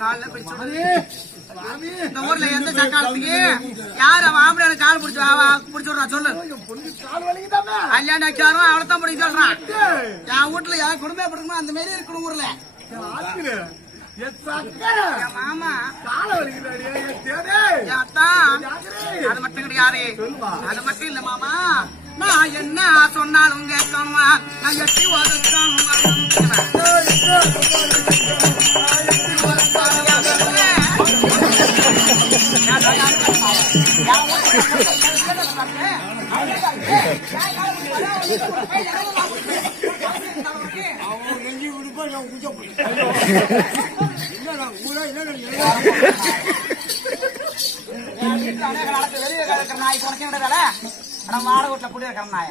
கால பிடிச்சு இந்த ஊர்ல எந்த சக்காலத்துக்கு யார் அவன் ஆம்பளை கால் பிடிச்சு விடுறான் சொல்லு. கல்யாணம் வைக்காரும் அவளைத்தான் பிடிக்க சொல்றான். என் வீட்டுல என் குடும்பம் எப்படி இருக்கணும் அந்த மாதிரி இருக்கணும் ஊர்ல. மாமா அது மட்டும் கிடையாது. அது மட்டும் இல்ல மாமா, நான் என்ன சொன்னாலும் கேட்கணுமா, நான் எட்டி ஒதுக்கணும். வெளியே கிடக்கிற நாய் குறைக்க விடுறதால வாடகை வீட்டுல குடி இருக்கிற நாய